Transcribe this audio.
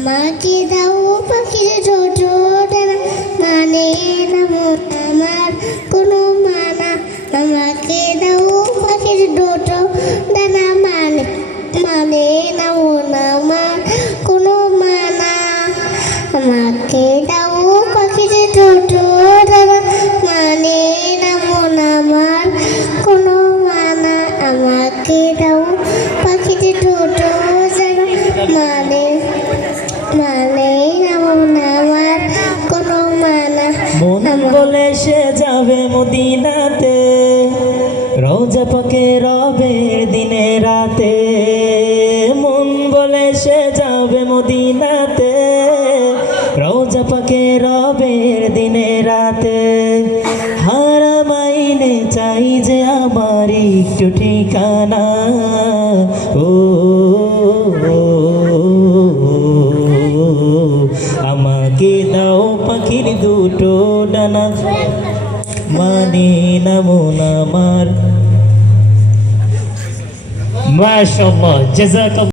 আমাকে দাও পাখির ছোট ডানা, মানে না মন আমার কোনো মানা। আমাকে দাও পাখির ছোট ডানা, মানে না মন আমার কোনো মানা। আমাকে দাও পাখির ছোট ডানা, মানে না মন আমার কোনো মানা। আমাকে দাও পাখির ছোট ডানা, মানে না মন আমার কোনো মানা। মন বলে সে যাবে মদিনাতে, রোজা পাকে রবের দিনে রাতে। মন বলে সে যাবে মদিনাতে, রোজা পাকে রবের দিনে রাতে। হারামাইনে চাই যে আমার একটু ঠিকানা। ও আমাকে দাও পাখির দুটো ডানা, মানে না মন আমার। মাশাআল্লাহ, জাযাকাল্লাহ।